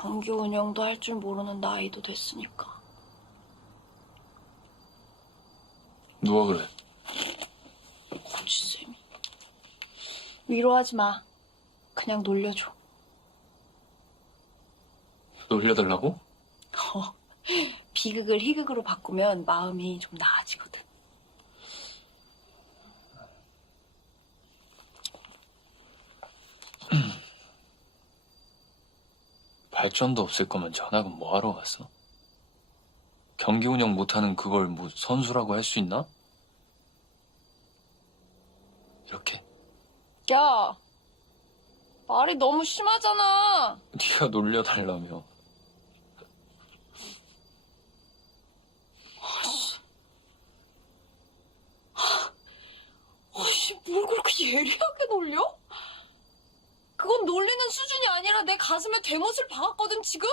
경기 운영도 할 줄 모르는 나이도 됐으니까. 누가 그래? 고치쌤이. 위로하지 마. 그냥 놀려줘. 놀려달라고? 어, 비극을 희극으로 바꾸면 마음이 좀 나아지거든. 발전도 없을 거면 전학은 뭐하러 갔어? 경기 운영 못하는 그걸 뭐 선수라고 할 수 있나? 이렇게 야, 말이 너무 심하잖아. 네가 놀려달라며 아씨, 뭘 그렇게 예리하게 놀려? 그건 놀리는 수준이 아니라 내 가슴에 대못을 박았거든, 지금?